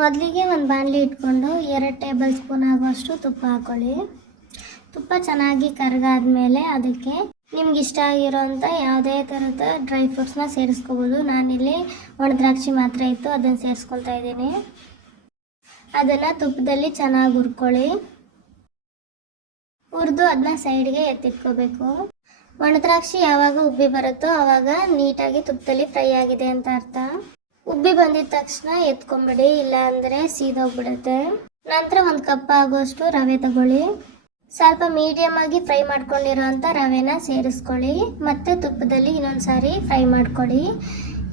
ಮೊದಲಿಗೆ ಒಂದು ಬಾಣಲಿ ಇಟ್ಕೊಂಡು 2 ಟೇಬಲ್ ಸ್ಪೂನ್ ಆಗುವಷ್ಟು ತುಪ್ಪ ಹಾಕೊಳ್ಳಿ. ತುಪ್ಪ ಚೆನ್ನಾಗಿ ಕರಗಾದ್ಮೇಲೆ ಅದಕ್ಕೆ ನಿಮ್ಗೆ ಇಷ್ಟ ಆಗಿರೋಂಥ ಯಾವುದೇ ಥರದ ಡ್ರೈ ಫ್ರೂಟ್ಸ್ನ ಸೇರಿಸ್ಕೋಬೋದು. ನಾನಿಲ್ಲಿ ಒಣ ದ್ರಾಕ್ಷಿ ಮಾತ್ರ ಇತ್ತು, ಅದನ್ನು ಸೇರಿಸ್ಕೊತಾ ಇದ್ದೀನಿ. ಅದನ್ನು ತುಪ್ಪದಲ್ಲಿ ಚೆನ್ನಾಗಿ ಹುರ್ಕೊಳ್ಳಿ. ಹುರಿದು ಅದನ್ನ ಸೈಡ್ಗೆ ಎತ್ತಿಟ್ಕೋಬೇಕು. ಒಣ ದ್ರಾಕ್ಷಿ ಯಾವಾಗ ಉಬ್ಬಿ ಬರುತ್ತೋ ಆವಾಗ ನೀಟಾಗಿ ತುಪ್ಪದಲ್ಲಿ ಫ್ರೈ ಆಗಿದೆ ಅಂತ ಅರ್ಥ. ಉಬ್ಬಿ ಬಂದಿದ ತಕ್ಷಣ ಎತ್ಕೊಂಬಿಡಿ, ಇಲ್ಲ ಅಂದರೆ ಸೀದೋಗ್ಬಿಡುತ್ತೆ. ನಂತರ 1 ಕಪ್ ಆಗುವಷ್ಟು ರವೆ ತಗೊಳ್ಳಿ. ಸ್ವಲ್ಪ ಮೀಡಿಯಮ್ ಆಗಿ ಫ್ರೈ ಮಾಡ್ಕೊಂಡಿರೋ ಅಂಥ ರವೆನ ಸೇರಿಸ್ಕೊಳ್ಳಿ. ಮತ್ತು ತುಪ್ಪದಲ್ಲಿ ಇನ್ನೊಂದು ಸಾರಿ ಫ್ರೈ ಮಾಡ್ಕೊಳ್ಳಿ.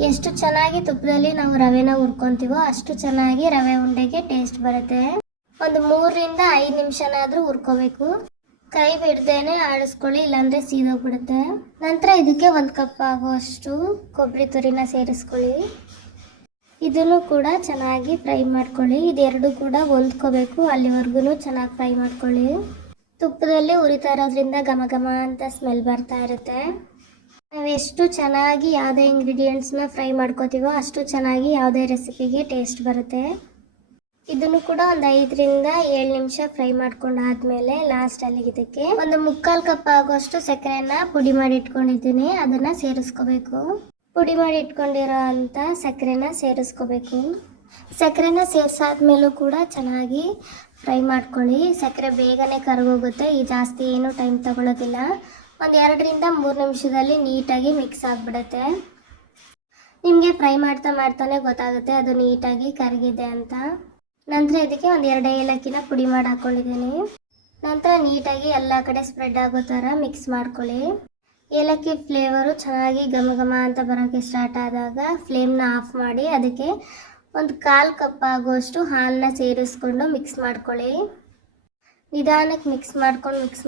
ಎಷ್ಟು ಚೆನ್ನಾಗಿ ತುಪ್ಪದಲ್ಲಿ ನಾವು ರವೆನ ಹುರ್ಕೊತೀವೋ ಅಷ್ಟು ಚೆನ್ನಾಗಿ ರವೆ ಉಂಡೆಗೆ ಟೇಸ್ಟ್ ಬರುತ್ತೆ. ಒಂದು 3ರಿಂದ 5 ನಿಮಿಷನಾದರೂ ಹುರ್ಕೋಬೇಕು. ಕೈ ಬಿಡ್ದೇನೆ ಆಡಿಸ್ಕೊಳ್ಳಿ, ಇಲ್ಲಾಂದರೆ ಸೀದೋಗ್ಬಿಡುತ್ತೆ. ನಂತರ ಇದಕ್ಕೆ 1 ಕಪ್ ಆಗುವಷ್ಟು ಕೊಬ್ಬರಿ ತುರಿನ ಸೇರಿಸ್ಕೊಳ್ಳಿ. ಇದನ್ನು ಕೂಡ ಚೆನ್ನಾಗಿ ಫ್ರೈ ಮಾಡ್ಕೊಳ್ಳಿ. ಇದೆರಡು ಕೂಡ ಹೊಂದ್ಕೋಬೇಕು, ಅಲ್ಲಿವರೆಗೂ ಚೆನ್ನಾಗಿ ಫ್ರೈ ಮಾಡ್ಕೊಳ್ಳಿ. ತುಪ್ಪದಲ್ಲಿ ಉರಿತಾ ಇರೋದ್ರಿಂದ ಘಮ ಘಮ ಅಂತ ಸ್ಮೆಲ್ ಬರ್ತಾ ಇರುತ್ತೆ. ನಾವು ಎಷ್ಟು ಚೆನ್ನಾಗಿ ಯಾವುದೇ ಇಂಗ್ರೀಡಿಯೆಂಟ್ಸ್ನ ಫ್ರೈ ಮಾಡ್ಕೋತೀವೋ ಅಷ್ಟು ಚೆನ್ನಾಗಿ ಯಾವುದೇ ರೆಸಿಪಿಗೆ ಟೇಸ್ಟ್ ಬರುತ್ತೆ. ಇದನ್ನು ಕೂಡ ಒಂದು 5ರಿಂದ 7 ನಿಮಿಷ ಫ್ರೈ ಮಾಡ್ಕೊಂಡಾದ್ಮೇಲೆ ಲಾಸ್ಟಲ್ಲಿ ಇದಕ್ಕೆ ಒಂದು 3/4 ಕಪ್ ಆಗುವಷ್ಟು ಸಕ್ಕರೆನ ಪುಡಿ ಮಾಡಿ ಇಟ್ಕೊಂಡಿದ್ದೀನಿ, ಅದನ್ನು ಸೇರಿಸ್ಕೋಬೇಕು. ಪುಡಿ ಮಾಡಿ ಇಟ್ಕೊಂಡಿರೋ ಅಂಥ ಸಕ್ಕರೆನ ಸೇರಿಸ್ಕೋಬೇಕು. ಸಕ್ಕರೆನ ಸೇರಿಸಾದ್ಮೇಲೂ ಕೂಡ ಚೆನ್ನಾಗಿ ಫ್ರೈ ಮಾಡ್ಕೊಳ್ಳಿ. ಸಕ್ಕರೆ ಬೇಗನೆ ಕರಗೋಗುತ್ತೆ, ಈ ಜಾಸ್ತಿ ಏನು ಟೈಮ್ ತಗೊಳ್ಳೋದಿಲ್ಲ. ಒಂದು 2ರಿಂದ 3 ನಿಮಿಷದಲ್ಲಿ ನೀಟಾಗಿ ಮಿಕ್ಸ್ ಆಗಿಬಿಡುತ್ತೆ. ನಿಮಗೆ ಫ್ರೈ ಮಾಡ್ತಾನೆ ಗೊತ್ತಾಗುತ್ತೆ ಅದು ನೀಟಾಗಿ ಕರಗಿದೆ ಅಂತ. ನಂತರ ಇದಕ್ಕೆ ಒಂದು 2 ಏಲಕ್ಕಿನ ಪುಡಿ ಮಾಡಿ ಹಾಕ್ಕೊಂಡಿದ್ದೀನಿ. ನಂತರ ನೀಟಾಗಿ ಎಲ್ಲ ಕಡೆ ಸ್ಪ್ರೆಡ್ ಆಗೋ ಥರ ಮಿಕ್ಸ್ ಮಾಡ್ಕೊಳ್ಳಿ. ಏಲಕ್ಕಿ ಫ್ಲೇವರು ಚೆನ್ನಾಗಿ ಘಮ ಘಮ ಅಂತ ಬರೋಕ್ಕೆ ಸ್ಟಾರ್ಟ್ ಆದಾಗ ಫ್ಲೇಮ್ನ ಆಫ್ ಮಾಡಿ ಅದಕ್ಕೆ ಒಂದು 1/4 ಕಪ್ ಆಗುವಷ್ಟು ಹಾಲನ್ನ ಸೇರಿಸ್ಕೊಂಡು ಮಿಕ್ಸ್ ಮಾಡ್ಕೊಳ್ಳಿ. ನಿಧಾನಕ್ಕೆ ಮಿಕ್ಸ್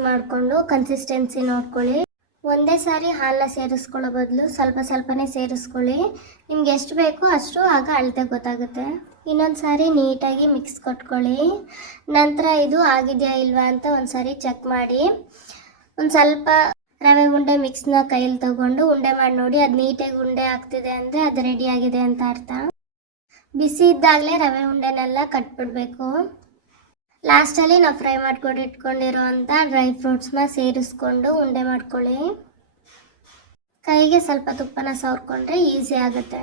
ಮಾಡಿಕೊಂಡು ಕನ್ಸಿಸ್ಟೆನ್ಸಿ ನೋಡ್ಕೊಳ್ಳಿ. ಒಂದೇ ಸಾರಿ ಹಾಲನ್ನ ಸೇರಿಸ್ಕೊಳ್ಳೋ ಬದಲು ಸ್ವಲ್ಪ ಸ್ವಲ್ಪನೇ ಸೇರಿಸ್ಕೊಳ್ಳಿ. ನಿಮ್ಗೆ ಎಷ್ಟು ಬೇಕೋ ಅಷ್ಟು ಆಗ ಅಳತೆ ಗೊತ್ತಾಗುತ್ತೆ. ಇನ್ನೊಂದು ಸಾರಿ ನೀಟಾಗಿ ಮಿಕ್ಸ್ ಕೊಟ್ಕೊಳ್ಳಿ. ನಂತರ ಇದು ಆಗಿದೆಯಾ ಇಲ್ವಾ ಅಂತ ಒಂದು ಸಾರಿ ಚೆಕ್ ಮಾಡಿ. ಒಂದು ಸ್ವಲ್ಪ ರವೆ ಉಂಡೆ ಮಿಕ್ಸ್ನ ಕೈಯಲ್ಲಿ ತಗೊಂಡು ಉಂಡೆ ಮಾಡಿ ನೋಡಿ. ಅದು ನೀಟಾಗಿ ಉಂಡೆ ಆಗ್ತಿದೆ ಅಂದರೆ ಅದು ರೆಡಿ ಆಗಿದೆ ಅಂತ ಅರ್ಥ. ಬಿಸಿ ಇದ್ದಾಗಲೇ ರವೆ ಉಂಡೆನೆಲ್ಲ ಕಟ್ಬಿಡ್ಬೇಕು. ಲಾಸ್ಟಲ್ಲಿ ನಾವು ಫ್ರೈ ಮಾಡ್ಕೊಂಡು ಇಟ್ಕೊಂಡಿರೋ ಅಂಥ ಡ್ರೈ ಫ್ರೂಟ್ಸ್ನ ಸೇರಿಸ್ಕೊಂಡು ಉಂಡೆ ಮಾಡ್ಕೊಳ್ಳಿ. ಕೈಗೆ ಸ್ವಲ್ಪ ತುಪ್ಪನ ಸವರ್ಕೊಂಡ್ರೆ ಈಸಿ ಆಗುತ್ತೆ.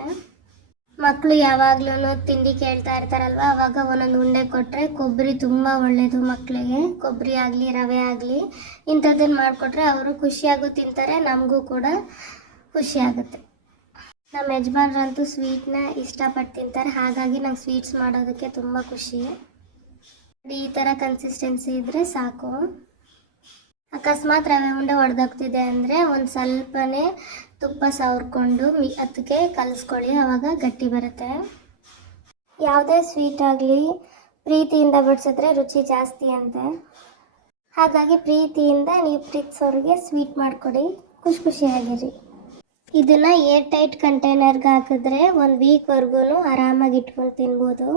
ಮಕ್ಕಳು ಯಾವಾಗ್ಲೂ ತಿಂಡಿ ಕೇಳ್ತಾ ಇರ್ತಾರಲ್ವ, ಅವಾಗ ಒಂದೊಂದು ಉಂಡೆ ಕೊಟ್ಟರೆ ಕೊಬ್ಬರಿ ತುಂಬ ಒಳ್ಳೆಯದು ಮಕ್ಕಳಿಗೆ. ಕೊಬ್ಬರಿ ಆಗಲಿ ರವೆ ಆಗಲಿ ಇಂಥದ್ದನ್ನು ಮಾಡಿಕೊಟ್ರೆ ಅವರು ಖುಷಿಯಾಗೂ ತಿಂತಾರೆ, ನಮಗೂ ಕೂಡ ಖುಷಿ ಆಗುತ್ತೆ. ನಮ್ಮ ಯಜಮಾನ್ರಂತೂ ಸ್ವೀಟ್ನ ಇಷ್ಟಪಟ್ಟು ತಿಂತಾರೆ, ಹಾಗಾಗಿ ನಂಗೆ ಸ್ವೀಟ್ಸ್ ಮಾಡೋದಕ್ಕೆ ತುಂಬ ಖುಷಿ. ಈ ಥರ ಕನ್ಸಿಸ್ಟೆನ್ಸಿ ಇದ್ದರೆ ಸಾಕು. ಅಕಸ್ಮಾತ್ ರವೆ ಉಂಡೆ ಒಡೆದೋಗ್ತಿದೆ ಅಂದರೆ ಒಂದು ಸ್ವಲ್ಪನೇ ತುಪ್ಪ ಸವರ್ಕೊಂಡು ಅದಕ್ಕೆ ಕಲಿಸ್ಕೊಳ್ಳಿ, ಆವಾಗ ಗಟ್ಟಿ ಬರುತ್ತೆ. ಯಾವುದೇ ಸ್ವೀಟ್ ಆಗಲಿ ಪ್ರೀತಿಯಿಂದ ಬಡಿಸಿದ್ರೆ ರುಚಿ ಜಾಸ್ತಿ ಅಂತೆ. ಹಾಗಾಗಿ ಪ್ರೀತಿಯಿಂದ ನೀವು ಪ್ರೀತಿಸೋರಿಗೆ ಸ್ವೀಟ್ ಮಾಡಿಕೊಡಿ, ಖುಷಿಯಾಗಿರಿ. ಇದನ್ನು ಏರ್ ಟೈಟ್ ಕಂಟೈನರ್ಗೆ ಹಾಕಿದ್ರೆ 1 ವೀಕ್ವರೆಗೂ ಆರಾಮಾಗಿ ಇಟ್ಕೊಂಡು ತಿನ್ಬೋದು.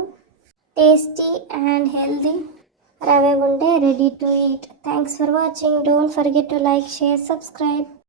ಟೇಸ್ಟಿ ಆ್ಯಂಡ್ ಹೆಲ್ದಿ ರವೆ ಉಂಡೆ ready to eat. Thanks for watching. Don't forget to like, share, subscribe.